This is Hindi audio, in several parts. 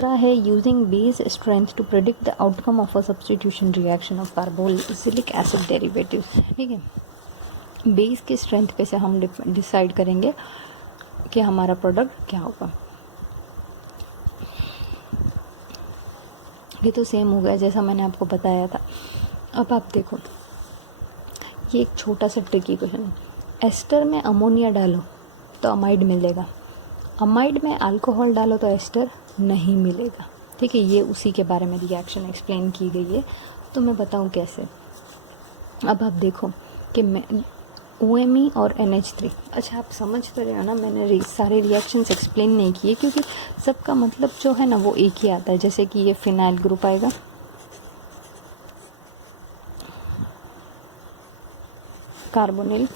दूसरा है using base strength to predict the outcome of a substitution reaction of carboxylic acid derivative. ठीक है, बेस के स्ट्रेंथ पे से हम डिसाइड करेंगे कि हमारा प्रोडक्ट क्या होगा। ये तो सेम हो गया जैसा मैंने आपको बताया था। अब आप देखो, ये एक छोटा सा ट्रिकी क्वेश्चन है। एस्टर में अमोनिया डालो तो अमाइड मिलेगा, अमाइड में अल्कोहल डालो तो एस्टर नहीं मिलेगा। ठीक है, ये उसी के बारे में रिएक्शन एक्सप्लेन की गई है, तो मैं बताऊँ कैसे। अब आप देखो कि मैं OMe और NH3, अच्छा आप समझ तो रहे हो ना, मैंने सारे रिएक्शंस एक्सप्लेन नहीं किए क्योंकि सबका मतलब जो है ना वो एक ही आता है। जैसे कि ये फिनाइल ग्रुप आएगा, कार्बोनिल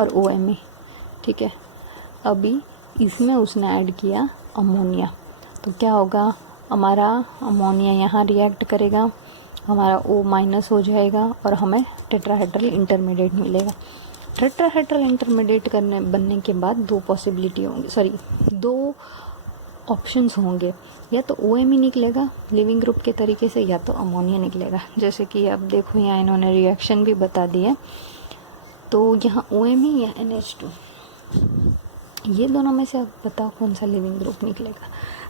और OMe। ठीक है, अभी इसमें उसने ऐड किया अमोनिया, तो क्या होगा, हमारा अमोनिया यहाँ रिएक्ट करेगा, हमारा O- हो जाएगा और हमें टेट्राहेड्रल इंटरमीडिएट मिलेगा। टेट्राहेड्रल इंटरमीडिएट बनने के बाद दो पॉसिबिलिटी होंगी, सॉरी दो ऑप्शंस होंगे, या तो OMe निकलेगा लिविंग ग्रुप के तरीके से, या तो अमोनिया निकलेगा। जैसे कि अब देखो यहाँ इन्होंने रिएक्शन भी बता दिया, तो यहाँ OMe या NH2, ये दोनों में से अब बताओ कौन सा लिविंग ग्रुप निकलेगा।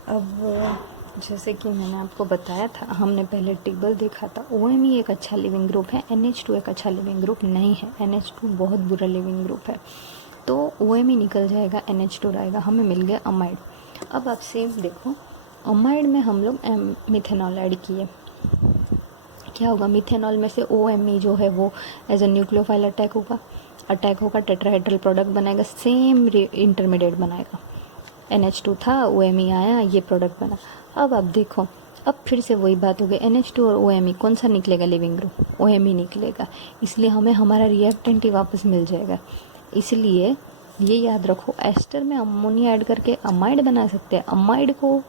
अब जैसे कि मैंने आपको बताया था, हमने पहले टेबल देखा था, OMe एक अच्छा लिविंग ग्रुप है, NH2 एक अच्छा लिविंग ग्रुप नहीं है, NH2 बहुत बुरा लिविंग ग्रुप है। तो OMe निकल जाएगा, NH2 रहेगा, हमें मिल गया अमाइड। अब आप सेम देखो, अमाइड में हम लोग मिथेनॉल ऐड किए, क्या होगा, मिथेनॉल में से OMe जो है वो एज अ न्यूक्लियोफाइल अटैक होगा, टेट्राहेड्रल प्रोडक्ट बनाएगा, सेम इंटरमीडिएट बनाएगा। NH2 था, OMe आया, ये प्रोडक्ट बना। अब आप देखो, अब फिर से वही बात हो गई, NH2 और OMe कौन सा निकलेगा लिविंग ग्रुप, OMe निकलेगा, इसलिए हमें हमारा रिएक्टेंट ही वापस मिल जाएगा। इसलिए ये याद रखो, एस्टर में अमोनिया ऐड करके अमाइड बना सकते हैं, अमाइड को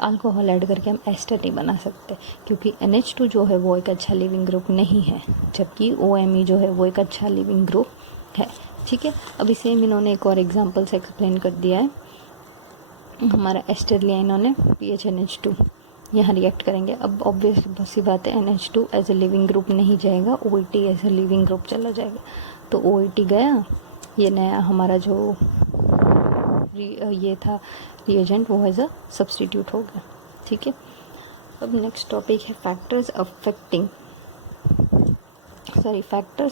अल्कोहल ऐड करके हम एस्टर नहीं बना सकते, क्योंकि NH2 जो है वो एक अच्छा लिविंग ग्रुप नहीं है, जबकि OMe जो है वो एक अच्छा लिविंग ग्रुप है। ठीक है, अभी सेम इन्होंने एक और एग्जाम्पल से एक्सप्लेन कर दिया है। हमारा एस्टर लिया इन्होंने, PHNH2, यहाँ रिएक्ट करेंगे। अब ऑब्वियस सी बात है, NH2 as a leaving group नहीं जाएगा, OET as a leaving group चला जाएगा। तो OET गया, ये नया हमारा जो ये था रिएजेंट वो एज अ सब्सटीट्यूट हो गया। ठीक है, अब नेक्स्ट टॉपिक है factors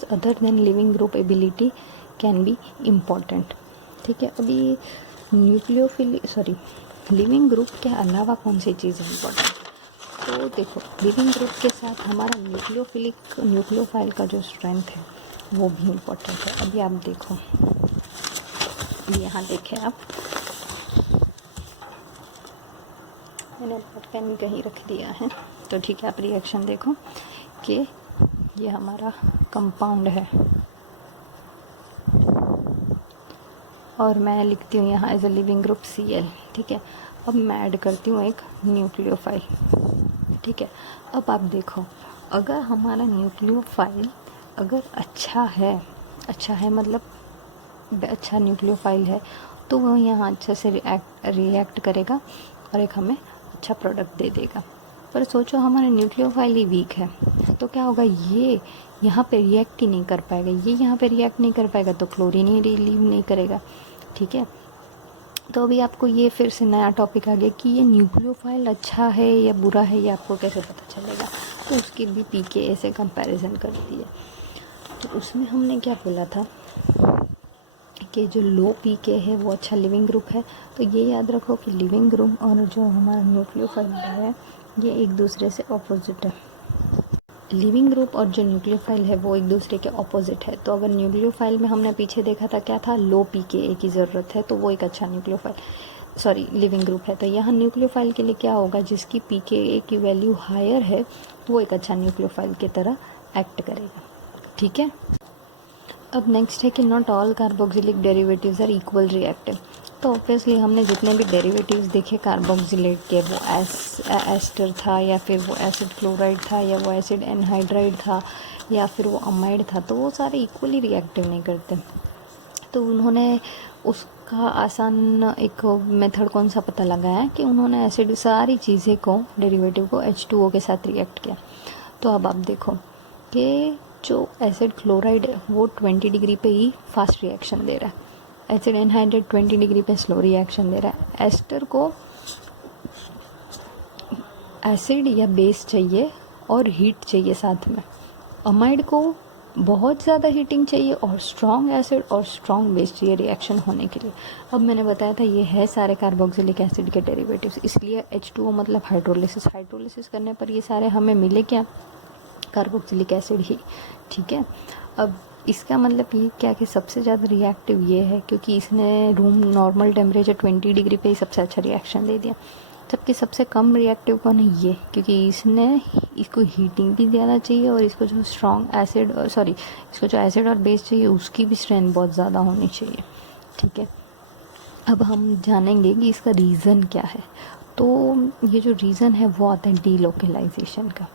other than leaving group ability can be important. ठीक है, अभी लिविंग ग्रुप के अलावा कौन सी चीज़ इम्पोर्टेंट, तो देखो लिविंग ग्रुप के साथ हमारा न्यूक्लियोफाइल का जो स्ट्रेंथ है वो भी इम्पोर्टेंट है। अभी आप देखो, यहाँ देखें आप, मैंने अपना पेन कहीं रख दिया है, तो ठीक है, आप रिएक्शन देखो कि ये हमारा कंपाउंड है और मैं लिखती हूँ यहाँ as a leaving group Cl। ठीक है, अब मैं ऐड करती हूँ एक न्यूक्लियोफाइल। ठीक है, अब आप देखो, अगर हमारा न्यूक्लियोफाइल अगर अच्छा है मतलब अच्छा न्यूक्लियोफाइल है, तो वो यहाँ अच्छा से रिएक्ट करेगा और एक हमें अच्छा प्रोडक्ट दे देगा। पर सोचो हमारा न्यूक्लियोफाइल ही वीक है, तो क्या होगा, ये यहाँ पे रिएक्ट ही नहीं कर पाएगा, ये यहाँ पे रिएक्ट नहीं कर पाएगा, तो क्लोरीन ही रिलीव नहीं करेगा। ठीक है, तो अभी आपको ये फिर से नया टॉपिक आ गया कि ये न्यूक्लियोफाइल अच्छा है या बुरा है, ये आपको कैसे पता चलेगा। तो उसकी भी pKa से कंपैरिजन कर दी है। तो उसमें हमने क्या बोला था कि जो लो pK है वो अच्छा लिविंग ग्रुप है। तो ये याद रखो कि लिविंग ग्रुप और जो हमारा न्यूक्लियोफाइल है ये एक दूसरे से ऑपोजिट है। लिविंग ग्रुप और जो न्यूक्लियोफाइल है वो एक दूसरे के ऑपोजिट है। तो अगर न्यूक्लियोफाइल में हमने पीछे देखा था क्या था, लो pKa की ज़रूरत है, तो वो एक अच्छा लिविंग ग्रुप है। तो यहाँ न्यूक्लियोफाइल के लिए क्या होगा, जिसकी pKa की वैल्यू हायर है वो एक अच्छा न्यूक्लियोफाइल की तरह एक्ट करेगा। ठीक है, अब नेक्स्ट है कि not all carboxylic derivatives are equal reactive. तो ऑब्वियसली हमने जितने भी डेरिवेटिव्स देखे कार्बोक्सिलेट के, वो एस्टर था या फिर वो एसिड क्लोराइड था या वो एसिड एनहाइड्राइड था या फिर वो अमाइड था, तो वो सारे इक्वली रिएक्टिव नहीं करते। तो उन्होंने उस इसका आसान एक मेथड कौन सा पता लगाया कि उन्होंने एसिड सारी चीज़ें को डेरिवेटिव को H2O के साथ रिएक्ट किया। तो अब आप देखो कि जो एसिड क्लोराइड है वो 20 डिग्री पे ही फास्ट रिएक्शन दे रहा है, एसिड एनहाइड्रेट 20 डिग्री पे स्लो रिएक्शन दे रहा है। एस्टर को एसिड या बेस चाहिए और हीट चाहिए साथ में, अमाइड को बहुत ज़्यादा हीटिंग चाहिए और स्ट्रॉन्ग एसिड और स्ट्रॉन्ग बेस चाहिए रिएक्शन होने के लिए। अब मैंने बताया था ये है सारे कार्बोक्सिलिक एसिड के डेरिवेटिव्स, इसलिए H2O मतलब हाइड्रोलिसिस। हाइड्रोलिसिस करने पर ये सारे हमें मिले क्या, कार्बोक्सिलिक एसिड ही, ठीक है। अब इसका मतलब ये क्या कि सबसे ज़्यादा रिएक्टिव ये है क्योंकि इसने रूम नॉर्मल टेम्परेचर 20 डिग्री पे ही सबसे अच्छा रिएक्शन दे दिया, जबकि सबसे कम रिएक्टिव कौन है, ये, क्योंकि इसको हीटिंग भी ज़्यादा चाहिए और इसको जो स्ट्रॉन्ग एसिड इसको जो एसिड और बेस चाहिए उसकी भी स्ट्रेंथ बहुत ज़्यादा होनी चाहिए, ठीक है। अब हम जानेंगे कि इसका रीज़न क्या है। तो ये जो रीज़न है वो आता है डीलोकलाइजेशन का।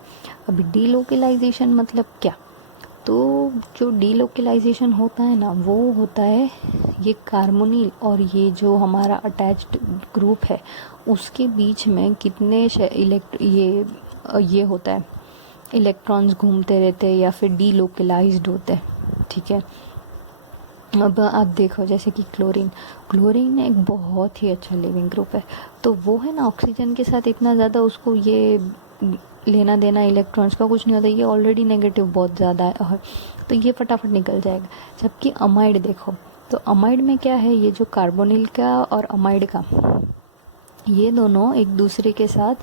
अब डीलोकलाइजेशन मतलब क्या, तो जो डीलोकलाइजेशन होता है ना वो होता है ये कार्बोनिल और ये जो हमारा अटैच्ड ग्रुप है उसके बीच में कितने ये होता है, इलेक्ट्रॉन्स घूमते रहते हैं या फिर डीलोकलाइज्ड होते हैं, ठीक है। अब आप देखो जैसे कि क्लोरीन एक बहुत ही अच्छा लिविंग ग्रुप है, तो वो है ना ऑक्सीजन के साथ इतना ज़्यादा उसको ये लेना देना इलेक्ट्रॉन्स का कुछ नहीं होता, ये ऑलरेडी नेगेटिव बहुत ज़्यादा है तो ये फटाफट निकल जाएगा। जबकि अमाइड देखो, तो अमाइड में क्या है, ये जो कार्बोनिल का और अमाइड का ये दोनों एक दूसरे के साथ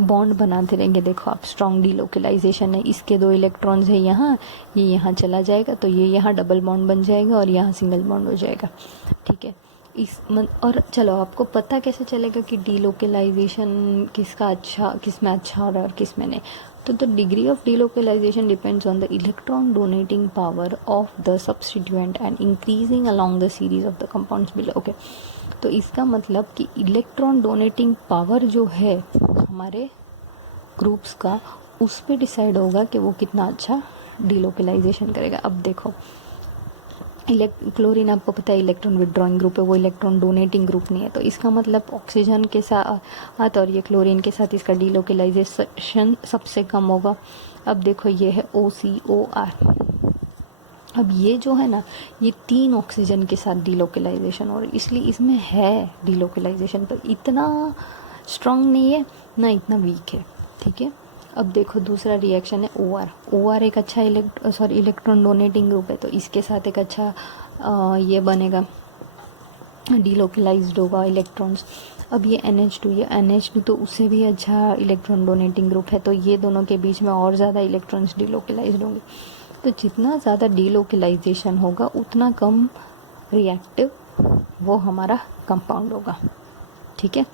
बॉन्ड बनाते रहेंगे। देखो आप स्ट्रॉन्ग डीलोकलाइजेशन है, इसके 2 इलेक्ट्रॉन्स है यहाँ, ये यहाँ चला जाएगा तो ये यहाँ डबल बॉन्ड बन जाएगा और यहाँ सिंगल बॉन्ड हो जाएगा, ठीक है। और चलो आपको पता कैसे चलेगा कि डीलोकलाइजेशन किस में अच्छा हो रहा है और किस में नहीं। तो the degree of delocalisation depends on the electron donating power of the substituent and increasing along the series of the compounds below. Okay, तो इसका मतलब कि इलेक्ट्रॉन डोनेटिंग पावर जो है हमारे ग्रुप्स का उस पे डिसाइड होगा कि वो कितना अच्छा डीलोकलाइजेशन करेगा। अब देखो क्लोरीन आपको पता है इलेक्ट्रॉन विड्रॉइंग ग्रुप है, वो इलेक्ट्रॉन डोनेटिंग ग्रुप नहीं है, तो इसका मतलब ऑक्सीजन के साथ और ये क्लोरीन के साथ इसका डीलोकलाइजेशन सबसे कम होगा। अब देखो ये है OCOR, अब ये जो है ना ये 3 ऑक्सीजन के साथ डीलोकलाइजेशन और इसलिए इसमें है डीलोकलाइजेशन, पर इतना स्ट्रॉन्ग नहीं है ना इतना वीक है, ठीक है। अब देखो दूसरा रिएक्शन है OR एक अच्छा इलेक्ट्रॉन डोनेटिंग ग्रुप है, तो इसके साथ एक अच्छा ये बनेगा, डीलोकलाइज्ड होगा इलेक्ट्रॉन्स। अब ये NH2 तो उससे भी अच्छा इलेक्ट्रॉन डोनेटिंग ग्रुप है, तो ये दोनों के बीच में और ज़्यादा इलेक्ट्रॉन्स डीलोकलाइज्ड होंगे। तो जितना ज़्यादा डीलोकलाइजेशन होगा उतना कम रिएक्टिव वो हमारा कंपाउंड होगा, ठीक है।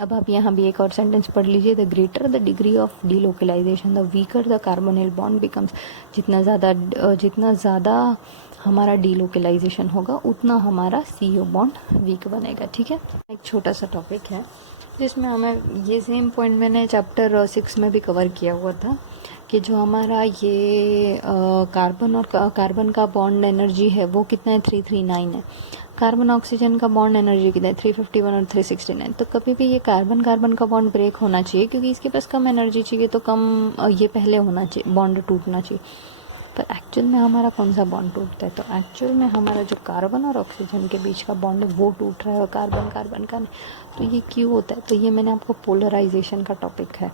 अब आप यहाँ भी एक और सेंटेंस पढ़ लीजिए, the greater the degree of delocalisation the weaker the carbonyl bond becomes. जितना ज़्यादा हमारा डीलोकलाइजेशन होगा उतना हमारा CO बॉन्ड वीक बनेगा, ठीक है। एक छोटा सा टॉपिक है जिसमें हमें ये सेम पॉइंट मैंने चैप्टर 6 में भी कवर किया हुआ था कि जो हमारा ये कार्बन का बॉन्ड एनर्जी है वो कितना है, 339 है। कार्बन ऑक्सीजन का बॉन्ड एनर्जी कितना है, 351 और 369। तो कभी भी ये कार्बन का बॉन्ड ब्रेक होना चाहिए क्योंकि इसके पास कम एनर्जी चाहिए, तो कम ये पहले होना चाहिए, बॉन्ड टूटना चाहिए। पर एक्चुअल में हमारा कौन सा बॉन्ड टूटता है, तो एक्चुअल में हमारा जो कार्बन और ऑक्सीजन के बीच का बॉन्ड है वो टूट रहा है और कार्बन का नहीं। तो ये क्यों होता है, तो ये मैंने आपको पोलराइजेशन का टॉपिक है,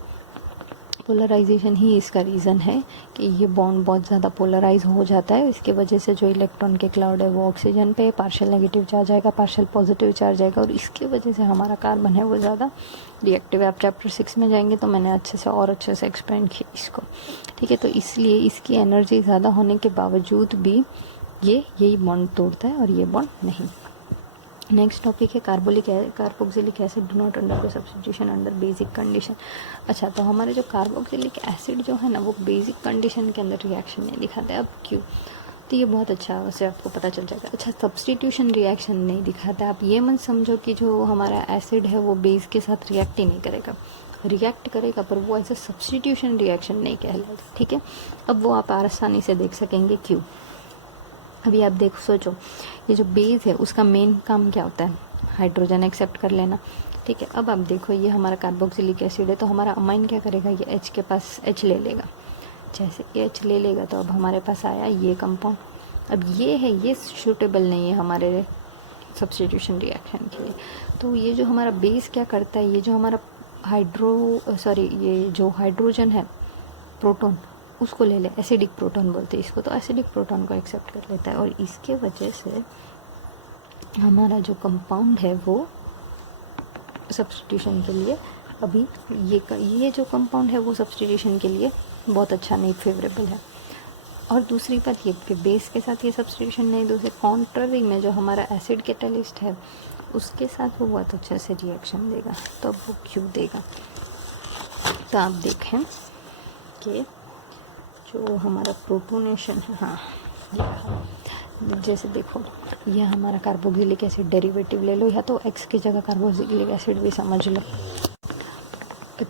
पोलराइजेशन ही इसका रीज़न है कि ये बॉन्ड बहुत ज़्यादा पोलराइज हो जाता है। इसकी वजह से जो इलेक्ट्रॉन के क्लाउड है वो ऑक्सीजन पे पार्शियल नेगेटिव चार्ज आएगा, पार्शियल पॉजिटिव चार्ज आएगा और इसकी वजह से हमारा कार्बन है वो ज़्यादा रिएक्टिव है। आप चैप्टर 6 में जाएंगे तो मैंने अच्छे से एक्सप्लेन किया इसको, ठीक है। तो इसलिए इसकी एनर्जी ज़्यादा होने के बावजूद भी यही बॉन्ड तोड़ता है और ये बॉन्ड नहीं। नेक्स्ट टॉपिक है carboxylic acid do not undergo substitution under basic condition. अच्छा, तो हमारे जो कार्बोक्सिलिक एसिड जो है ना वो बेसिक कंडीशन के अंदर रिएक्शन नहीं दिखाते। अब क्यों, तो ये बहुत अच्छा वैसे आपको पता चल जाएगा। अच्छा, सब्स्टिट्यूशन रिएक्शन नहीं दिखाता, आप ये मत समझो कि जो हमारा एसिड है वो बेस के साथ रिएक्ट ही नहीं करेगा, रिएक्ट करेगा पर वो ऐसा सब्स्टिट्यूशन रिएक्शन नहीं कहलाएगा, ठीक है। अब वो आप आसानी से देख सकेंगे क्यों। अभी आप देखो, सोचो, ये जो बेस है उसका मेन काम क्या होता है? हाइड्रोजन एक्सेप्ट कर लेना, ठीक है। अब आप देखो, ये हमारा कार्बोक्सिलिक एसिड है, तो हमारा अमाइन क्या करेगा? ये H के पास H ले लेगा। जैसे H ले लेगा तो अब हमारे पास आया ये कंपाउंड। अब ये है, ये सूटेबल नहीं है हमारे सब्स्टिट्यूशन रिएक्शन के लिए। तो ये जो हमारा बेस क्या करता है, ये जो हमारा ये जो हाइड्रोजन है, प्रोटॉन, उसको ले ले, एसिडिक प्रोटॉन बोलते हैं इसको, तो एसिडिक प्रोटॉन को एक्सेप्ट कर लेता है। और इसके वजह से हमारा जो कंपाउंड है वो सब्स्टिट्यूशन के लिए अभी ये जो कंपाउंड है वो सब्स्टिट्यूशन के लिए बहुत अच्छा नहीं, फेवरेबल है। और दूसरी बात ये कि बेस के साथ ये सब्स्टिट्यूशन नहीं, दूसरे कॉन्ट्ररी में जो हमारा एसिड कैटलिस्ट है उसके साथ वो बहुत अच्छे से रिएक्शन देगा। तो अब वो क्यों देगा? तो आप देखें कि जो हमारा प्रोटोनेशन है, हाँ, जैसे देखो, ये हमारा कार्बोक्सिलिक एसिड डेरिवेटिव ले लो, या तो X की जगह कार्बोक्सिलिक एसिड भी समझ लो।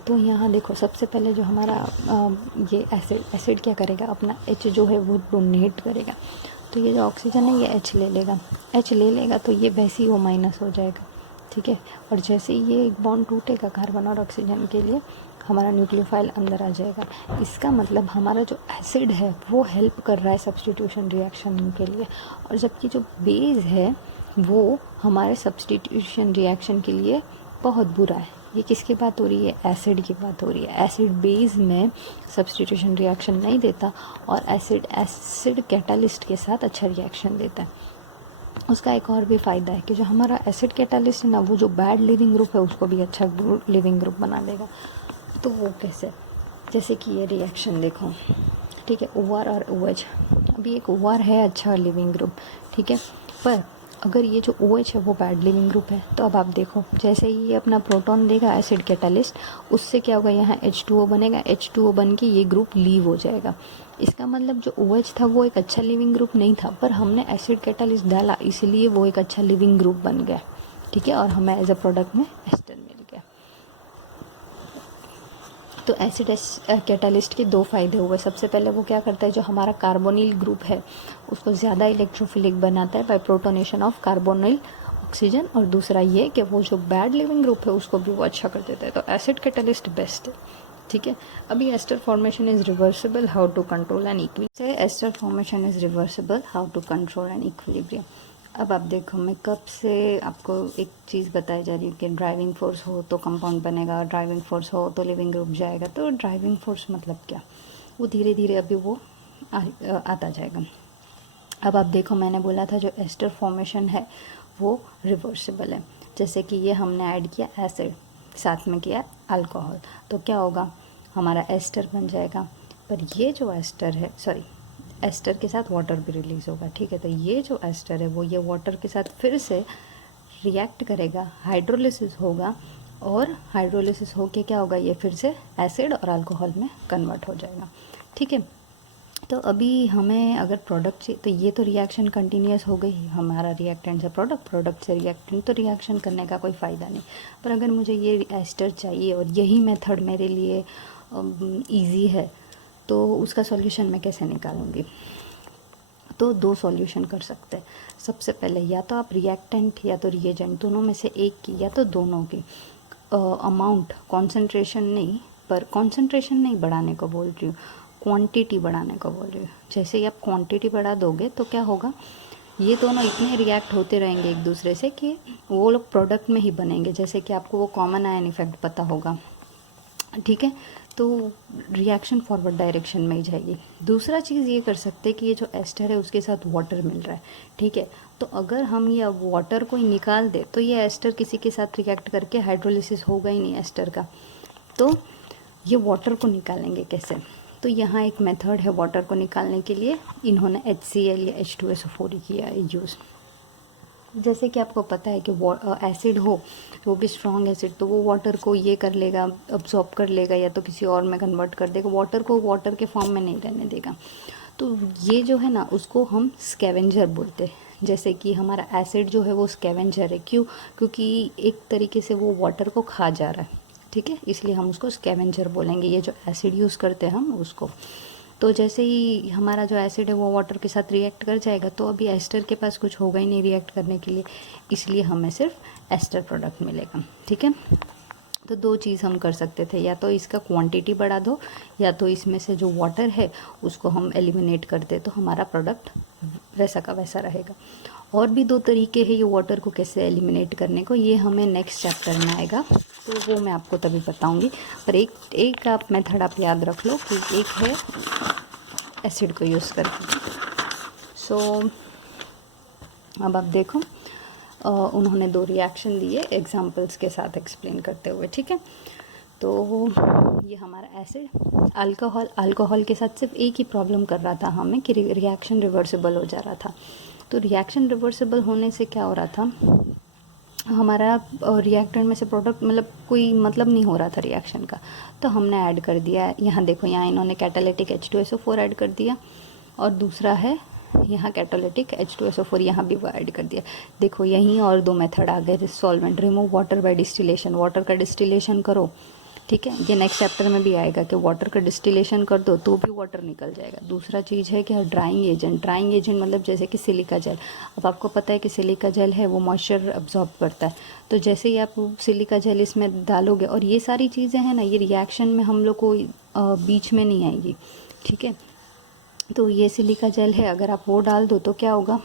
तो यहाँ देखो, सबसे पहले जो हमारा ये एसिड क्या करेगा? अपना H जो है वो डोनेट करेगा। तो ये जो ऑक्सीजन है ये H ले लेगा तो ये वैसे ही वो माइनस हो जाएगा, ठीक है। और जैसे ही ये एक बॉन्ड टूटेगा कार्बन और ऑक्सीजन के लिए, हमारा न्यूक्लियोफाइल अंदर आ जाएगा। इसका मतलब हमारा जो एसिड है वो हेल्प कर रहा है सब्स्टिट्यूशन रिएक्शन के लिए, और जबकि जो बेस है वो हमारे सब्स्टिट्यूशन रिएक्शन के लिए बहुत बुरा है। ये किसकी बात हो रही है? एसिड की बात हो रही है। एसिड बेस में सब्स्टिट्यूशन रिएक्शन नहीं देता, और एसिड कैटालिस्ट के साथ अच्छा रिएक्शन देता है। उसका एक और भी फ़ायदा है कि जो हमारा एसिड कैटालिस्ट है ना, वो जो बैड लिविंग ग्रुप है उसको भी अच्छा लिविंग ग्रुप बना देगा। तो वो कैसे? जैसे कि ये रिएक्शन देखो, ठीक है, OR और OH। अभी एक OR है अच्छा लिविंग ग्रुप, ठीक है, पर अगर ये जो OH है वो बैड लिविंग ग्रुप है, तो अब आप देखो, जैसे ही ये अपना प्रोटॉन देगा एसिड कैटालिस्ट, उससे क्या होगा? यहाँ H2O बनेगा, H2O बन के ये ग्रुप लीव हो जाएगा। इसका मतलब जो OH था वो एक अच्छा लिविंग ग्रुप नहीं था, पर हमने एसिड कैटालिस्ट डाला इसलिए वो एक अच्छा लिविंग ग्रुप बन गया, ठीक है, और हमें एज अ प्रोडक्ट में एस्टर मिल गया। तो एसिड कैटालिस्ट के दो फायदे हुए। सबसे पहले वो क्या करता है, जो हमारा कार्बोनिल ग्रुप है उसको ज़्यादा इलेक्ट्रोफिलिक बनाता है by protonation of carbonyl oxygen, और दूसरा ये कि वो जो बैड लिविंग ग्रुप है उसको भी वो अच्छा कर देता है। तो एसिड कैटालिस्ट बेस्ट है, ठीक है। अभी ester formation is reversible, how to control and equilibrium. Ester formation is reversible, how to control and equilibrium. अब आप देखो, मैं कब से आपको एक चीज़ बताई जा रही है कि ड्राइविंग फोर्स हो तो कंपाउंड बनेगा, ड्राइविंग फोर्स हो तो लिविंग ग्रुप जाएगा। तो ड्राइविंग फोर्स मतलब क्या? वो धीरे धीरे अभी वो आता जाएगा। अब आप देखो, मैंने बोला था जो एस्टर फॉर्मेशन है वो रिवर्सिबल है। जैसे कि ये हमने ऐड किया एसिड, साथ में किया अल्कोहल, तो क्या होगा? हमारा एस्टर बन जाएगा। पर ये जो एस्टर है, एस्टर के साथ वाटर भी रिलीज़ होगा, ठीक है। तो ये जो एस्टर है वो ये वाटर के साथ फिर से रिएक्ट करेगा, हाइड्रोलिसिस होगा, और हाइड्रोलिसिस होके क्या होगा? ये फिर से एसिड और अल्कोहल में कन्वर्ट हो जाएगा, ठीक है। तो अभी हमें अगर प्रोडक्ट चाहिए तो ये तो रिएक्शन कंटिन्यूस हो गई, हमारा रिएक्टेंट से प्रोडक्ट से रिएक्टेंट, तो रिएक्शन करने का कोई फ़ायदा नहीं। पर अगर मुझे ये एस्टर चाहिए और यही मेथड मेरे लिए ईजी है, तो उसका सॉल्यूशन मैं कैसे निकालूंगी? तो दो सॉल्यूशन कर सकते हैं। सबसे पहले या तो आप रिएक्टेंट या तो रिएजेंट, दोनों में से एक की या तो दोनों की अमाउंट, कॉन्सेंट्रेशन नहीं बढ़ाने को बोल रही हूँ, क्वांटिटी बढ़ाने को बोल रही हूँ। जैसे ही आप क्वांटिटी बढ़ा दोगे तो क्या होगा? ये दोनों इतने रिएक्ट होते रहेंगे एक दूसरे से कि वो लोग प्रोडक्ट में ही बनेंगे। जैसे कि आपको वो कॉमन आयन इफेक्ट पता होगा, ठीक है। तो रिएक्शन फॉरवर्ड डायरेक्शन में ही जाएगी। दूसरा चीज़ ये कर सकते हैं कि ये जो एस्टर है उसके साथ वाटर मिल रहा है, ठीक है। तो अगर हम ये वाटर को ही निकाल दे तो ये एस्टर किसी के साथ रिएक्ट करके हाइड्रोलिसिस होगा ही नहीं एस्टर का। तो ये वाटर को निकालेंगे कैसे? तो यहाँ एक मेथड है वाटर को निकालने के लिए, इन्होंने HCl या H2SO4 किया है यूज़। जैसे कि आपको पता है कि एसिड हो, वो भी स्ट्रॉन्ग एसिड, तो वो वाटर को ये कर लेगा, अब्सॉर्ब कर लेगा या तो किसी और में कन्वर्ट कर देगा, वाटर को वाटर के फॉर्म में नहीं रहने देगा। तो ये जो है ना, उसको हम स्कैवेंजर बोलते हैं। जैसे कि हमारा एसिड जो है वो स्कैवेंजर है, क्यों? क्योंकि एक तरीके से वो वाटर को खा जा रहा है, ठीक है, इसलिए हम उसको स्कैवेंजर बोलेंगे। ये जो एसिड यूज़ करते हैं हम उसको। तो जैसे ही हमारा जो एसिड है वो वाटर के साथ रिएक्ट कर जाएगा, तो अभी एस्टर के पास कुछ होगा ही नहीं रिएक्ट करने के लिए, इसलिए हमें सिर्फ एस्टर प्रोडक्ट मिलेगा। ठीक है, तो दो चीज़ हम कर सकते थे, या तो इसका क्वांटिटी बढ़ा दो, या तो इसमें से जो वाटर है उसको हम एलिमिनेट कर दे, तो हमारा प्रोडक्ट वैसा का वैसा रहेगा। और भी दो तरीके हैं ये वाटर को कैसे एलिमिनेट करने को, ये हमें नेक्स्ट चैप्टर में आएगा, तो वो मैं आपको तभी बताऊंगी। पर एक आप मेथड आप याद रख लो कि एक है एसिड को यूज़ करके। सो अब आप देखो, उन्होंने दो रिएक्शन दिए एग्जांपल्स के साथ एक्सप्लेन करते हुए। ठीक है, तो ये हमारा एसिड अल्कोहल के साथ सिर्फ एक ही प्रॉब्लम कर रहा था हमें कि रिएक्शन रिवर्सिबल हो जा रहा था। तो रिएक्शन रिवर्सिबल होने से क्या हो रहा था, हमारा रिएक्टेंट में से प्रोडक्ट मतलब कोई मतलब नहीं हो रहा था रिएक्शन का, तो हमने ऐड कर दिया। यहाँ देखो, यहाँ इन्होंने कैटालिटिक H2SO4 ऐड कर दिया, और दूसरा है यहाँ कैटालिटिक H2SO4, यहाँ भी वो ऐड कर दिया। देखो यहीं और दो मेथड आ गए solvent, remove water bye distillation, water का डिस्टिलेशन करो। ठीक है, ये नेक्स्ट चैप्टर में भी आएगा कि वाटर का डिस्टिलेशन कर दो तो भी वाटर निकल जाएगा। दूसरा चीज़ है कि ड्राइंग एजेंट मतलब जैसे कि सिलिका जेल। अब आपको पता है कि सिलिका जेल है वो मॉइस्चर अब्जॉर्ब करता है, तो जैसे ही आप सिलिका जेल इसमें डालोगे, और ये सारी चीज़ें हैं ना, ये रिएक्शन में हम लोग को बीच में नहीं आएंगी। ठीक है, तो ये सिलिका जेल है, अगर आप वो डाल दो तो क्या होगा,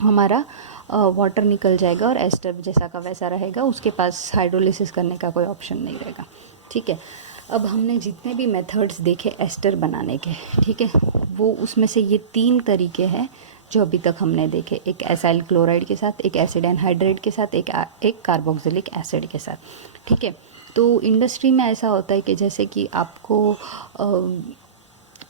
हमारा वाटर निकल जाएगा और एस्टर जैसा का वैसा रहेगा, उसके पास हाइड्रोलिसिस करने का कोई ऑप्शन नहीं रहेगा। ठीक है, अब हमने जितने भी मेथड्स देखे एस्टर बनाने के, ठीक है, वो उसमें से ये 3 तरीके हैं जो अभी तक हमने देखे, एक एसाइल क्लोराइड के साथ, एक एसिड एनहाइड्राइड के साथ, एक कार्बोक्सिलिक एसिड के साथ। ठीक है, तो इंडस्ट्री में ऐसा होता है कि जैसे कि आपको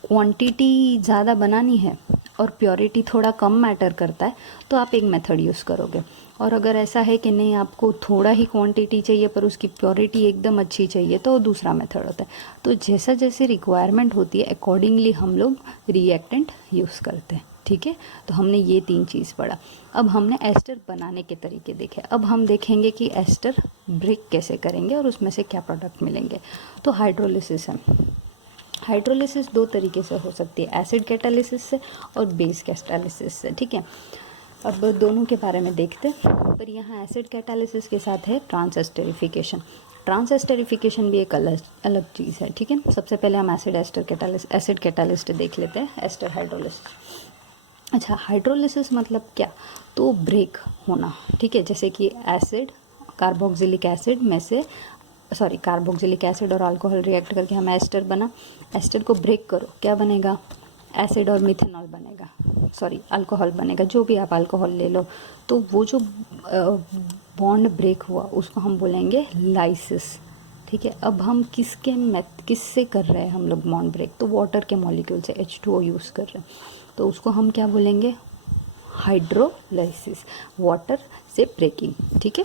क्वांटिटी ज़्यादा बनानी है और प्योरिटी थोड़ा कम मैटर करता है, तो आप एक मेथड यूज़ करोगे। और अगर ऐसा है कि नहीं, आपको थोड़ा ही क्वांटिटी चाहिए पर उसकी प्योरिटी एकदम अच्छी चाहिए, तो दूसरा मेथड होता है। तो जैसा जैसे रिक्वायरमेंट होती है अकॉर्डिंगली हम लोग रिएक्टेंट यूज़ करते हैं। ठीक है, तो हमने ये 3 चीज़ पढ़ा। अब हमने एस्टर बनाने के तरीके देखे, अब हम देखेंगे कि एस्टर ब्रेक कैसे करेंगे और उसमें से क्या प्रोडक्ट मिलेंगे। तो हाइड्रोलिसिस है। हाइड्रोलिसिस 2 तरीके से हो सकती है, एसिड कैटालिसिस से और बेस कैटालिसिस से। ठीक है, अब दोनों के बारे में देखते हैं। पर यहाँ एसिड कैटालिसिस के साथ है ट्रांसएस्टरिफिकेशन। ट्रांसएस्टरिफिकेशन भी एक अलग चीज़ है। ठीक है, सबसे पहले हम एसिड कैटालिस्ट देख लेते हैं, एस्टर हाइड्रोलिसिस। अच्छा, हाइड्रोलिसिस मतलब क्या, तो ब्रेक होना। ठीक है, जैसे कि एसिड कार्बोक्सिलिक एसिड और अल्कोहल रिएक्ट करके हमें एस्टर बना। एस्टर को ब्रेक करो, क्या बनेगा, एसिड और मिथेनॉल बनेगा, अल्कोहल बनेगा, जो भी आप अल्कोहल ले लो। तो वो जो बॉन्ड ब्रेक हुआ उसको हम बोलेंगे लाइसिस। ठीक है, अब हम किससे कर रहे हैं हम लोग बॉन्ड ब्रेक, तो वाटर के मॉलिक्यूल से H2O यूज़ कर रहे हैं, तो उसको हम क्या बोलेंगे, हाइड्रोलाइसिस, वाटर से ब्रेकिंग। ठीक है,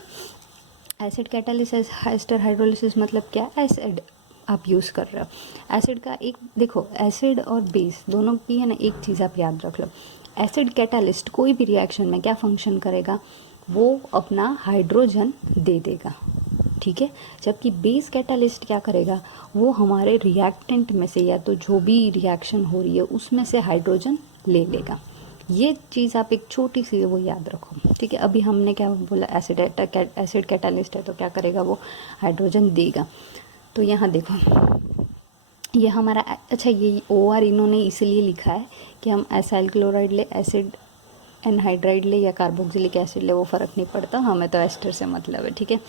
एसिड कैटालिसिस एस्टर हाइड्रोलिसिस मतलब क्या, एसिड आप यूज़ कर रहे हो। एसिड का एक देखो, एसिड और बेस दोनों की है ना, एक चीज़ आप याद रख लो, एसिड कैटालिस्ट कोई भी रिएक्शन में क्या फंक्शन करेगा, वो अपना हाइड्रोजन दे देगा। ठीक है, जबकि बेस कैटालिस्ट क्या करेगा, वो हमारे रिएक्टेंट में से या तो जो भी रिएक्शन हो रही है उसमें से हाइड्रोजन ले लेगा। ये चीज़ आप एक छोटी सी वो याद रखो। ठीक है, अभी हमने क्या बोला, एसिड कैटालिस्ट है तो क्या करेगा, वो हाइड्रोजन देगा। तो यहाँ देखो, ये हमारा अच्छा, ये OR इन्होंने इसलिए लिखा है कि हम एसाइल क्लोराइड ले, एसिड एनहाइड्राइड ले या कार्बोक्सिलिक एसिड ले, वो फ़र्क नहीं पड़ता, हमें तो एस्टर से मतलब है। ठीक है,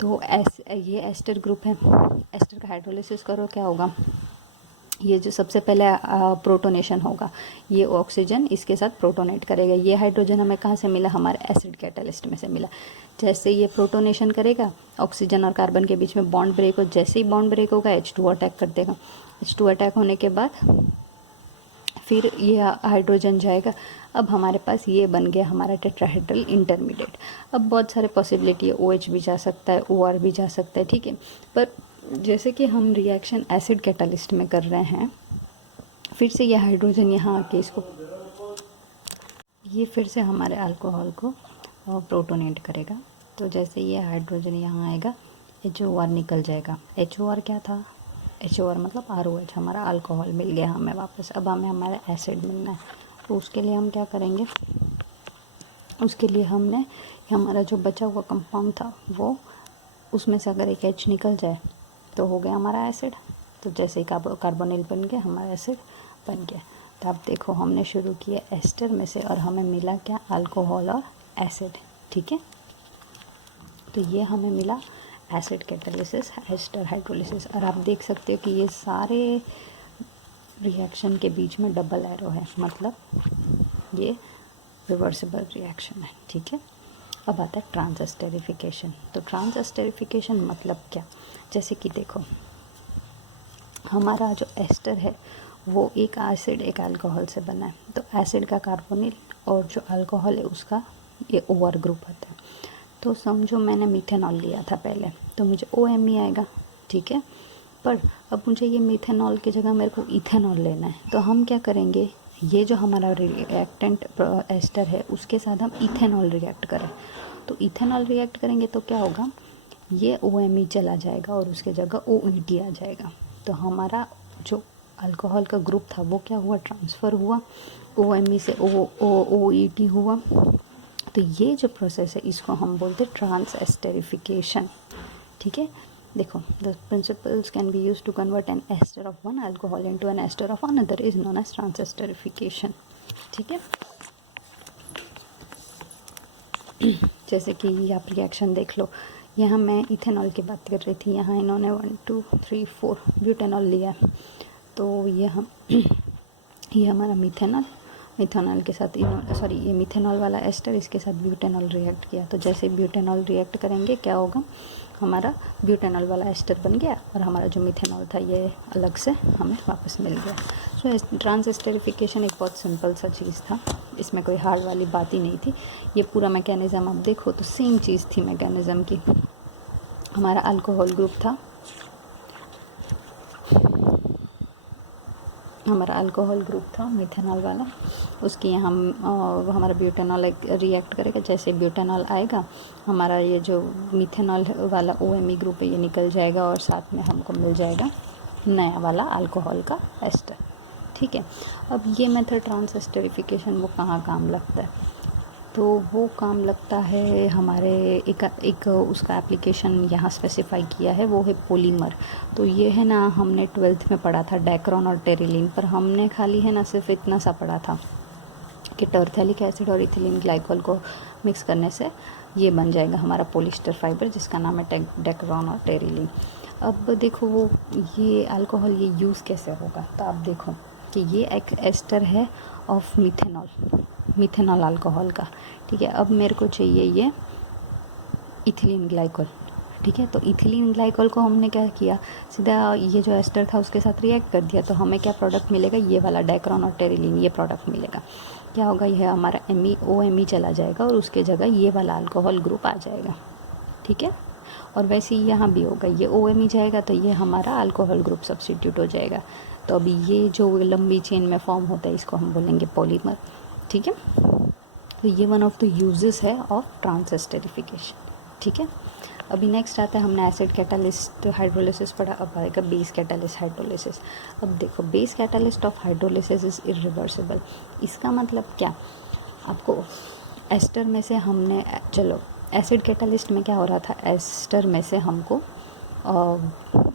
तो ये एस्टर ग्रुप है, एस्टर का हाइड्रोलिसिस करो, क्या होगा, ये जो सबसे पहले प्रोटोनेशन होगा, ये ऑक्सीजन इसके साथ प्रोटोनेट करेगा। ये हाइड्रोजन हमें कहाँ से मिला, हमारे एसिड कैटालिस्ट में से मिला। जैसे ये प्रोटोनेशन करेगा, ऑक्सीजन और कार्बन के बीच में बॉन्ड ब्रेक हो, जैसे ही बॉन्ड ब्रेक होगा H2O अटैक कर देगा। H2O अटैक होने के बाद फिर ये हाइड्रोजन जाएगा। अब हमारे पास ये बन गया हमारा टेट्राहेड्रल इंटरमीडिएट। अब बहुत सारे पॉसिबिलिटी है, OH भी जा सकता है, OR भी जा सकता है। ठीक है, पर जैसे कि हम रिएक्शन एसिड कैटालिस्ट में कर रहे हैं, फिर से ये हाइड्रोजन यहाँ आके इसको, ये फिर से हमारे अल्कोहल को प्रोटोनेट करेगा। तो जैसे ये हाइड्रोजन यहाँ आएगा, HOR निकल जाएगा। HOR क्या था, HOR मतलब ROH, हमारा अल्कोहल मिल गया हमें वापस। अब हमें हमारा एसिड मिलना है, तो उसके लिए हम क्या करेंगे, उसके लिए हमने हमारा जो बचा हुआ कंपाउंड था वो, उसमें से अगर एक H निकल जाए तो हो गया हमारा एसिड। तो जैसे ही कार्बोनिल बन गया, हमारा एसिड बन गया। तो अब देखो हमने शुरू किया एस्टर में से और हमें मिला क्या, अल्कोहल और एसिड। ठीक है, तो ये हमें मिला एसिड कैटालिसिस, एस्टर हाइड्रोलिसिस। और आप देख सकते हो कि ये सारे रिएक्शन के बीच में डबल एरो है, मतलब ये रिवर्सिबल रिएक्शन है। ठीक है, अब आता है ट्रांसएस्टेरिफिकेशन। तो ट्रांसएस्टेरिफिकेशन मतलब क्या, जैसे कि देखो हमारा जो एस्टर है वो एक एसिड एक अल्कोहल से बना है। तो एसिड का कार्बोनिल और जो अल्कोहल है उसका ये ओवर ग्रुप आता है। तो समझो मैंने मीथेनॉल लिया था पहले, तो मुझे OMe आएगा। ठीक है, पर अब मुझे ये मीथेनॉल की जगह मेरे को इथेनॉल लेना है। तो हम क्या करेंगे, ये जो हमारा रिएक्टेंट एस्टर है उसके साथ हम इथेनॉल रिएक्ट करें। तो इथेनॉल रिएक्ट करेंगे तो क्या होगा, ये OMe चला जाएगा और उसके जगह OET आ जाएगा। तो हमारा जो अल्कोहल का ग्रुप था वो क्या हुआ, ट्रांसफ़र हुआ, OMe से OET हुआ। तो ये जो प्रोसेस है इसको हम बोलते हैं ट्रांसएस्टेरिफिकेशन। ठीक है, देखो the principles can be use to convert an ester of one alcohol into an ester of another is known as transesterification. ठीक है, जैसे कि आप रिएक्शन देख लो, यहाँ मैं इथेनॉल की बात कर रही थी, यहाँ इन्होंने 1 2 3 4 ब्यूटेनॉल लिया। तो ये हमारा मिथेनॉल के साथ ये मिथेनॉल वाला एस्टर इसके साथ ब्यूटेनॉल रिएक्ट किया। तो जैसे ब्यूटेनॉल रिएक्ट करेंगे क्या होगा, हमारा ब्यूटेनॉल वाला एस्टर बन गया और हमारा जो मिथेनॉल था ये अलग से हमें वापस मिल गया। सो ट्रांसएस्टेरिफिकेशन एक बहुत सिंपल सा चीज़ था, इसमें कोई हार्ड वाली बात ही नहीं थी। ये पूरा मैकेनिज़्म आप देखो तो सेम चीज़ थी मैकेनिज़्म की। हमारा अल्कोहल ग्रुप था, मिथेनॉल वाला, उसकी यहाँ हमारा ब्यूटेनॉल रिएक्ट करेगा। जैसे ब्यूटेनॉल आएगा हमारा ये जो मिथेनॉल वाला OMe ग्रुप है ये निकल जाएगा और साथ में हमको मिल जाएगा नया वाला अल्कोहल का एस्टर। ठीक है, अब ये मेथड ट्रांसएस्टेरिफिकेशन वो कहाँ काम लगता है, तो वो काम लगता है हमारे एक उसका एप्लीकेशन यहाँ स्पेसिफाई किया है, वो है पॉलीमर। तो ये है ना, हमने 12th में पढ़ा था डेक्रोन और टेरिलीन, पर हमने खाली है ना सिर्फ इतना सा पढ़ा था कि टर्थियलिक एसिड और इथिलीन ग्लाइकोल को मिक्स करने से ये बन जाएगा हमारा पॉलिस्टर फाइबर जिसका नाम है डेक्रोन और टेरिलीन। अब देखो वो ये अल्कोहल ये यूज़ कैसे होगा, तो आप देखो कि ये एक एस्टर है ऑफ मिथेनॉल अल्कोहल का। ठीक है, अब मेरे को चाहिए ये इथिलीन ग्लाइकोल। ठीक है, तो इथिलीन ग्लाइकोल को हमने क्या किया, सीधा ये जो एस्टर था उसके साथ रिएक्ट कर दिया। तो हमें क्या प्रोडक्ट मिलेगा, ये वाला डेक्रोन और टेरिलीन, ये प्रोडक्ट मिलेगा। क्या होगा, यह हमारा OMe चला जाएगा और उसके जगह ये वाला अल्कोहल ग्रुप आ जाएगा। ठीक है, और वैसे ही यहाँ भी होगा, ये OMe जाएगा तो ये हमारा अल्कोहल ग्रुप सब्स्टिट्यूट हो जाएगा। तो अभी ये जो लंबी चेन में फॉर्म होता है इसको हम बोलेंगे पॉलीमर। ठीक है, तो ये वन ऑफ द यूजेस है ऑफ ट्रांसएस्टेरिफिकेशन। ठीक है, अभी नेक्स्ट आता है, हमने एसिड कैटालिस्ट हाइड्रोलिसिस पढ़ा, अब आएगा बेस कैटालिस्ट हाइड्रोलिसिस। अब देखो base catalyst of hydrolysis is irreversible. इसका मतलब क्या, आपको एस्टर में से हमने, चलो एसिड कैटालिस्ट में क्या हो रहा था, एस्टर में से हमको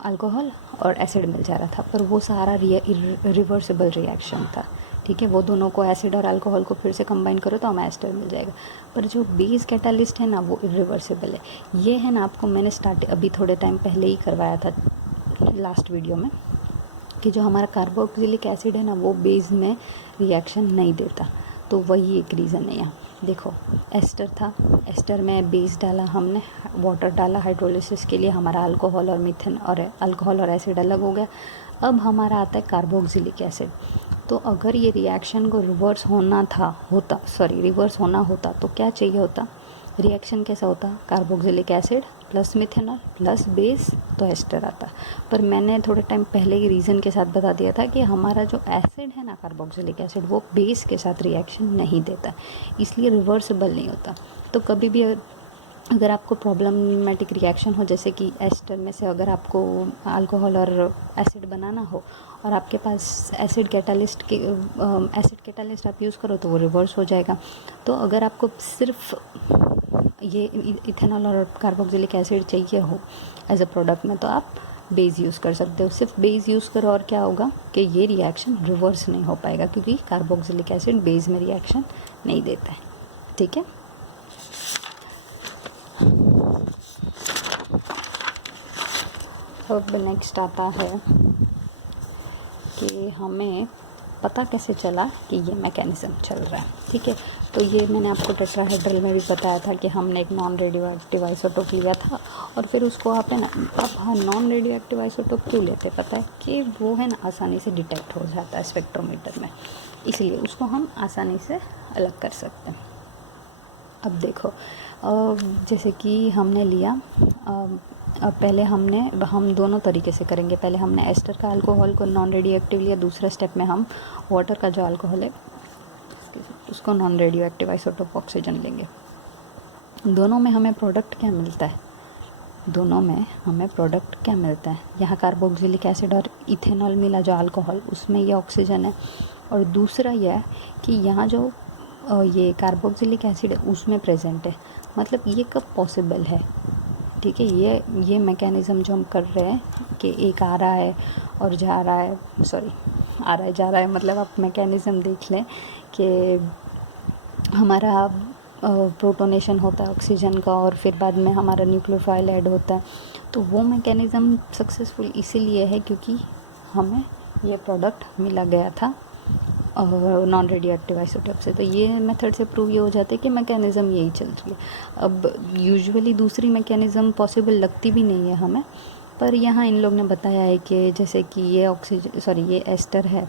अल्कोहल और एसिड मिल जा रहा था, पर वो सारा रिवर्सिबल रिएक्शन था। ठीक है, वो दोनों को एसिड और अल्कोहल को फिर से कंबाइन करो तो हमें एस्टर मिल जाएगा। पर जो बेस कैटालिस्ट है ना वो इरिवर्सिबल है। ये है ना, आपको मैंने अभी थोड़े टाइम पहले ही करवाया था लास्ट वीडियो में, कि जो हमारा कार्बोक्सिलिक एसिड है ना वो बेस में रिएक्शन नहीं देता। तो वही एक रीज़न है। यहाँ देखो एस्टर था, एस्टर में बेस डाला हमने, वाटर डाला हाइड्रोलिसिस के लिए, हमारा अल्कोहल और एसिड अलग हो गया। अब हमारा आता है कार्बोक्सिलिक एसिड। तो अगर ये रिएक्शन को रिवर्स होना होता तो क्या चाहिए होता, रिएक्शन कैसा होता, carboxylic acid plus methanol plus base तो एस्टर आता। पर मैंने थोड़े टाइम पहले ही रीज़न के साथ बता दिया था कि हमारा जो एसिड है ना कार्बोक्सिलिक एसिड वो बेस के साथ रिएक्शन नहीं देता, इसलिए रिवर्सिबल नहीं होता। तो कभी भी अगर आपको प्रॉब्लमेटिक रिएक्शन हो, जैसे कि एस्टर में से अगर आपको अल्कोहल और एसिड बनाना हो और आपके पास एसिड कैटालिस्ट आप यूज़ करो तो वो रिवर्स हो जाएगा। तो अगर आपको सिर्फ ये इथेनॉल और कार्बोक्सिलिक एसिड चाहिए हो एज अ प्रोडक्ट में, तो आप बेस यूज़ कर सकते हो। सिर्फ बेस यूज़ करो और क्या होगा कि ये रिएक्शन रिवर्स नहीं हो पाएगा, क्योंकि कार्बोक्सिलिक एसिड बेस में रिएक्शन नहीं देता है। ठीक है, अब नेक्स्ट आता है कि हमें पता कैसे चला कि ये मैकेनिज़्म चल रहा है। ठीक है, तो ये मैंने आपको टेट्राहेड्रल में भी बताया था कि हमने एक नॉन रेडियो एक्टिव आइसोटोप लिया था और फिर उसको आप है ना, अब हाँ नॉन रेडियो एक्टिव आइसोटोप क्यों लेते हैं पता है कि वो है ना आसानी से डिटेक्ट हो जाता है स्पेक्ट्रोमीटर में, इसलिए उसको हम आसानी से अलग कर सकते हैं। अब देखो जैसे कि हमने लिया पहले हम दोनों तरीके से करेंगे। पहले हमने एस्टर का अल्कोहल को नॉन रेडियो एक्टिव लिया, दूसरा स्टेप में हम वाटर का जो अल्कोहल है उसको non radio active isotope oxygen लेंगे। दोनों में हमें प्रोडक्ट क्या मिलता है? यहाँ कार्बोक्सिलिक एसिड और इथेनॉल मिला जो अल्कोहल, उसमें ये ऑक्सीजन है। और दूसरा यह है कि यहाँ जो ये कार्बोक्सिलिक एसिड है उसमें प्रेजेंट है। मतलब ये कब पॉसिबल है? ठीक है, ये मैकेनिज़्म जो हम कर रहे हैं कि एक आ रहा है और जा रहा है, आ रहा है जा रहा है, मतलब आप मैकेनिज़्म देख लें कि हमारा प्रोटोनेशन होता है ऑक्सीजन का और फिर बाद में हमारा न्यूक्लियोफाइल ऐड होता है। तो वो मैकेनिज़्म सक्सेसफुल इसीलिए है क्योंकि हमें ये प्रोडक्ट मिला गया था और नॉन रेडियो एक्टिव आइसोटोप से। तो ये मेथड से प्रूव ये हो जाता है कि मैकेनिज़्म यही चल रही है। अब यूजुअली दूसरी मैकेनिज़्म पॉसिबल लगती भी नहीं है हमें, पर यहाँ इन लोग ने बताया है कि जैसे कि ये एस्टर है।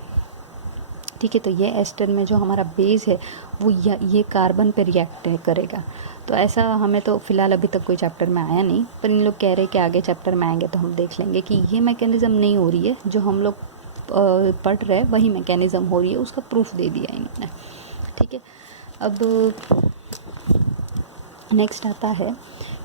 ठीक है, तो ये एस्टर में जो हमारा बेस है वो ये कार्बन पे रिएक्ट करेगा। तो ऐसा हमें तो फ़िलहाल अभी तक कोई चैप्टर में आया नहीं, पर इन लोग कह रहे हैं कि आगे चैप्टर में आएंगे तो हम देख लेंगे कि ये मैकेनिज़्म नहीं हो रही है, जो हम लोग पढ़ रहे हैं वही मैकेनिज़्म हो रही है, उसका प्रूफ दे दिया इन्होंने। ठीक है, अब नेक्स्ट आता है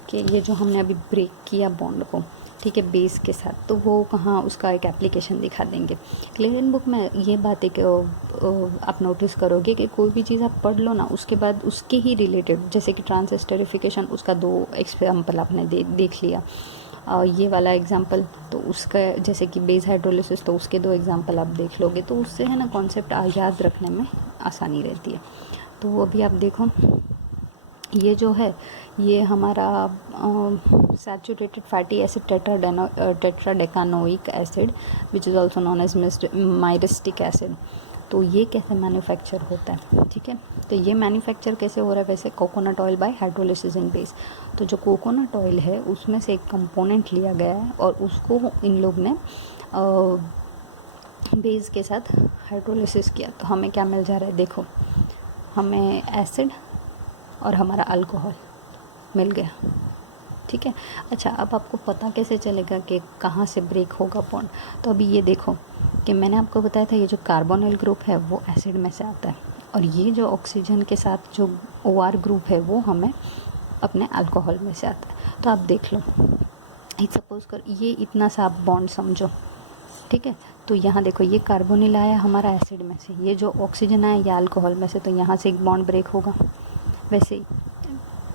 कि ये जो हमने अभी ब्रेक किया बॉन्ड को, ठीक है, बेस के साथ, तो वो कहाँ उसका एक एप्लीकेशन दिखा देंगे। क्लेरन बुक में ये बात एक आप नोटिस करोगे कि कोई भी चीज़ आप पढ़ लो ना, उसके बाद उसके ही रिलेटेड, जैसे कि ट्रांसएस्टरिफिकेशन, उसका 2 एग्जाम्पल आपने देख लिया। ये वाला एग्जाम्पल तो उसका, जैसे कि बेस हाइड्रोलिसिस, तो उसके 2 एग्जाम्पल आप देख लोगे तो उससे है ना कॉन्सेप्ट याद रखने में आसानी रहती है। तो अभी आप देखो, ये जो है ये हमारा saturated fatty acid tetradecanoic acid which is also known as myristic acid. तो ये कैसे मैन्युफैक्चर होता है? ठीक है, तो ये मैन्युफैक्चर कैसे हो रहा है? वैसे कोकोनट ऑयल बाय हाइड्रोलिसिस इन बेस। तो जो कोकोनट ऑयल है उसमें से एक कंपोनेंट लिया गया है और उसको इन लोग ने बेस के साथ हाइड्रोलिसिस किया। तो हमें क्या मिल जा रहा है? देखो, हमें एसिड और हमारा अल्कोहल मिल गया। ठीक है, अच्छा, अब आपको पता कैसे चलेगा कि कहाँ से ब्रेक होगा बॉन्ड? तो अभी ये देखो कि मैंने आपको बताया था ये जो कार्बोनिल ग्रुप है वो एसिड में से आता है और ये जो ऑक्सीजन के साथ जो OR ग्रुप है वो हमें अपने अल्कोहल में से आता है। तो आप देख लो, एक सपोज कर ये इतना सा आप बॉन्ड समझो। ठीक है, तो यहाँ देखो ये कार्बोनिल आया हमारा एसिड में से, ये जो ऑक्सीजन आया ये अल्कोहल में से, तो यहाँ से एक बॉन्ड ब्रेक होगा, वैसे ही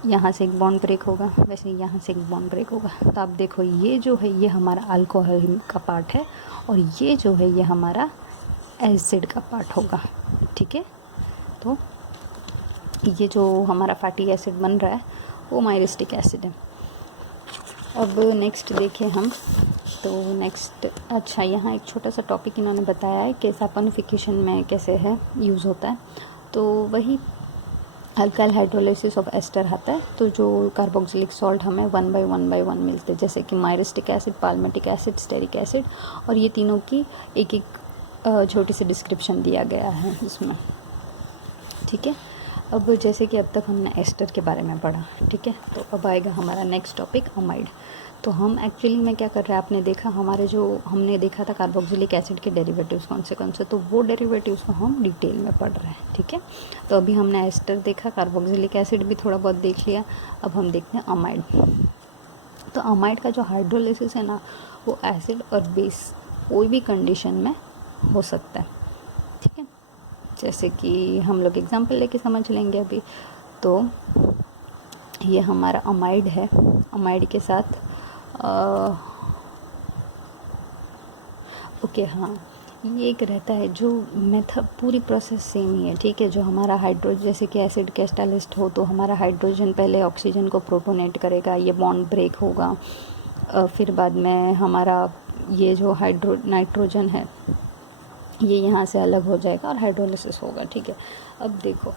यहाँ से एक बॉन्ड ब्रेक होगा, वैसे ही यहाँ से एक बॉन्ड ब्रेक होगा। तो आप देखो ये जो है ये हमारा अल्कोहल का पार्ट है और ये जो है ये हमारा एसिड का पार्ट होगा। ठीक है, तो ये जो हमारा फैटी एसिड बन रहा है वो माइरिस्टिक एसिड है। अब नेक्स्ट देखें हम, तो नेक्स्ट, अच्छा, यहाँ एक छोटा सा टॉपिक इन्होंने बताया है कि सैपोनिफिकेशन में कैसे है यूज़ होता है। तो वही अल्काइल हाइड्रोलिसिस ऑफ एस्टर आता है, तो जो कार्बोक्सिलिक सॉल्ट हमें 1 by 1 मिलते हैं, जैसे कि myristic acid, palmitic acid, stearic acid, और ये तीनों की एक एक छोटी सी डिस्क्रिप्शन दिया गया है इसमें। ठीक है, अब जैसे कि अब तक हमने एस्टर के बारे में पढ़ा, ठीक है, तो अब आएगा हमारा नेक्स्ट टॉपिक अमाइड। तो हम एक्चुअली में क्या कर रहे हैं, आपने देखा हमारे जो हमने देखा था कार्बोक्सिलिक एसिड के डेरिवेटिव्स कौन से, तो वो डेरिवेटिव्स को हम डिटेल में पढ़ रहे हैं, ठीक है। तो अभी हमने एस्टर देखा, कार्बोक्सिलिक एसिड भी थोड़ा बहुत देख लिया, अब हम देखते हैं अमाइड। तो अमाइड का जो हाइड्रोलिसिस है ना, वो एसिड और बेस कोई भी कंडीशन में हो सकता है, ठीक है। जैसे कि हम लोग एग्जांपल लेके समझ लेंगे अभी। तो ये हमारा अमाइड है, अमाइड के साथ ओके हाँ, ये एक रहता है जो मेथड, पूरी प्रोसेस सेम ही है, ठीक है। जो हमारा हाइड्रोजन, जैसे कि एसिड कैटालिस्ट हो तो हमारा हाइड्रोजन पहले ऑक्सीजन को प्रोटोनेट करेगा, ये बॉन्ड ब्रेक होगा, फिर बाद में हमारा ये जो नाइट्रोजन है ये यहाँ से अलग हो जाएगा और हाइड्रोलिसिस होगा, ठीक है। अब देखो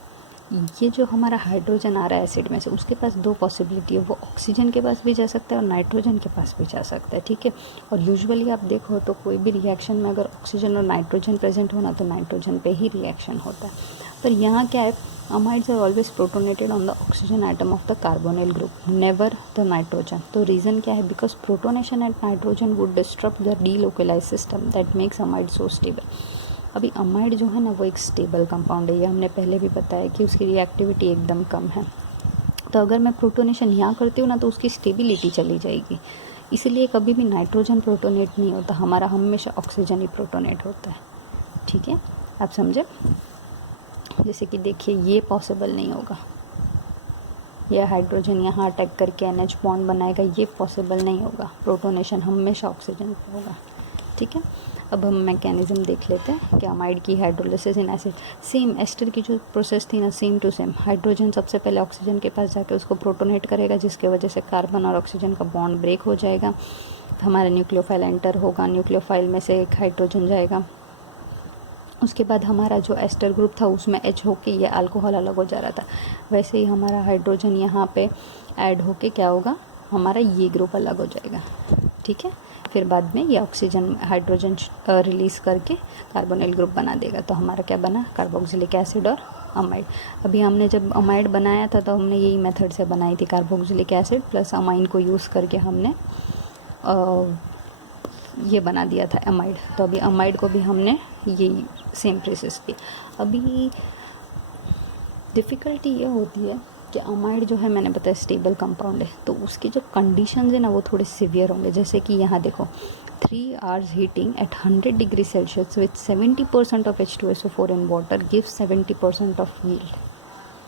ये जो हमारा हाइड्रोजन आ रहा है एसिड में से, उसके पास दो पॉसिबिलिटी है, वो ऑक्सीजन के पास भी जा सकता है और नाइट्रोजन के पास भी जा सकता है, ठीक है। और यूजुअली आप देखो तो कोई भी रिएक्शन में अगर ऑक्सीजन और नाइट्रोजन प्रेजेंट होना तो नाइट्रोजन पे ही रिएक्शन होता है। पर यहाँ क्या है, amides are always protonated on the oxygen atom of the carbonyl group, never the nitrogen. तो रीज़न क्या है, because protonation at nitrogen would disturb the delocalise system that makes amide so stable. अभी अमाइड जो है ना वो एक स्टेबल कंपाउंड है, ये हमने पहले भी बताया कि उसकी रिएक्टिविटी एकदम कम है। तो अगर मैं प्रोटोनेशन यहाँ करती हूँ ना तो उसकी स्टेबिलिटी चली जाएगी, इसलिए कभी भी नाइट्रोजन प्रोटोनेट नहीं होता, हमारा हमेशा ऑक्सीजन ही प्रोटोनेट होता है, ठीक है। आप समझे, जैसे कि देखिए ये पॉसिबल नहीं होगा, यह हाइड्रोजन यहाँ अटैक करके NH बॉन्ड बनाएगा, ये पॉसिबल नहीं होगा, प्रोटोनेशन हमेशा ऑक्सीजन पे होगा, ठीक है। अब हम मैकेनिज्म देख लेते हैं कि अमाइड की hydrolysis in acid, same ester की जो प्रोसेस थी ना, सेम टू सेम। हाइड्रोजन सबसे पहले ऑक्सीजन के पास जाके उसको प्रोटोनेट करेगा, जिसके वजह से कार्बन और ऑक्सीजन का बॉन्ड ब्रेक हो जाएगा, तो हमारा न्यूक्लियोफाइल एंटर होगा, न्यूक्लियोफाइल में से एक हाइड्रोजन जाएगा, उसके बाद हमारा जो एस्टर ग्रुप था उसमें H होके ये अल्कोहल अलग हो जा रहा था, वैसे ही हमारा हाइड्रोजन यहाँ पे ऐड होके क्या होगा, हमारा ये ग्रुप अलग हो जाएगा, ठीक है। फिर बाद में ये ऑक्सीजन हाइड्रोजन रिलीज़ करके कार्बोनिल ग्रुप बना देगा, तो हमारा क्या बना, कार्बोक्सिलिक एसिड और अमाइड। अभी हमने जब अमाइड बनाया था तो हमने यही मेथड से बनाई थी, कार्बोक्सिलिक एसिड प्लस अमाइन को यूज़ करके हमने ये बना दिया था अमाइड। तो अभी अमाइड को भी हमने यही सेम प्रोसेस की। अभी डिफ़िकल्टी ये होती है कि अमाइड जो है, मैंने बताया स्टेबल कंपाउंड है, तो उसकी जो कंडीशंस है ना वो थोड़े सिवियर होंगे। जैसे कि यहाँ देखो 3 hours heating eight 100 degree Celsius with 70% of H2SO4 in water gives 70% of yield,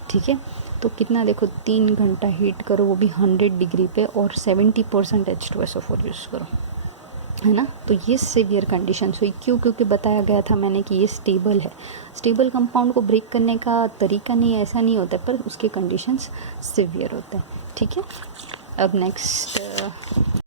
ठीक है। तो कितना देखो, 3 घंटा हीट करो वो भी 100 डिग्री पे और 70% H2SO4 यूज़ करो, है ना। तो ये सिवियर कंडीशंस हुई, क्योंकि बताया गया था मैंने कि ये स्टेबल है। स्टेबल कंपाउंड को ब्रेक करने का तरीका नहीं, ऐसा नहीं होता, पर उसके कंडीशंस सिवियर होते हैं, ठीक है। अब नेक्स्ट